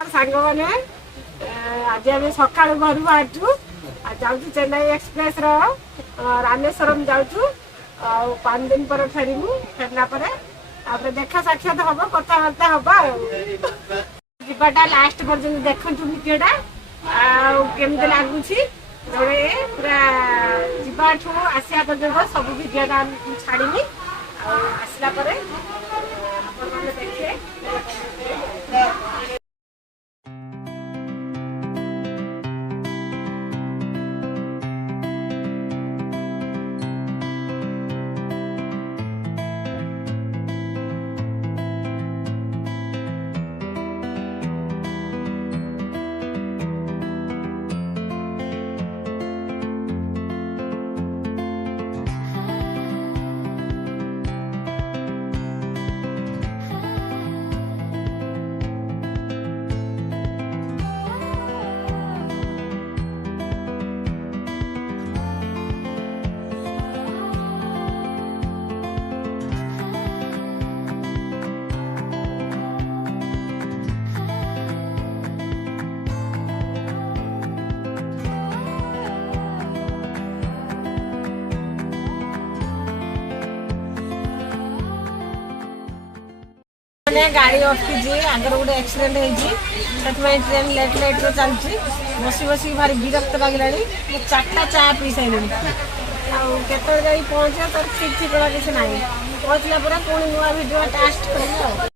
सांग मैंने आज आम सका घर बाहर जाऊँ चेन्नई एक्सप्रेस रामेश्वरम जाऊँ 5 दिन पर फेरमु फेरला देखा साक्षात हम कथबार्ता हम जीवाटा लास्ट पर्यटन देखु भिडटा केमती लगुच जड़े पूरा जीवाठू आसा पर्यटन सब भिडटा छाड़मी आसला देखे गाड़ी अटकी आगे गोटे एक्सीडेंट होती ट्रेन लेट लेट रो चलती बसी बस भारी विरक्त लगे 4टा चा पी सारे आते जा पहुँचे तो ठीक ठीक किसी ना पहुँचला पुणी नुआ भिड टास्ट कर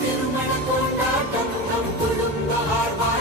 திருமண கொண்டாட்டம் நம் குடும்ப ஆர்வம்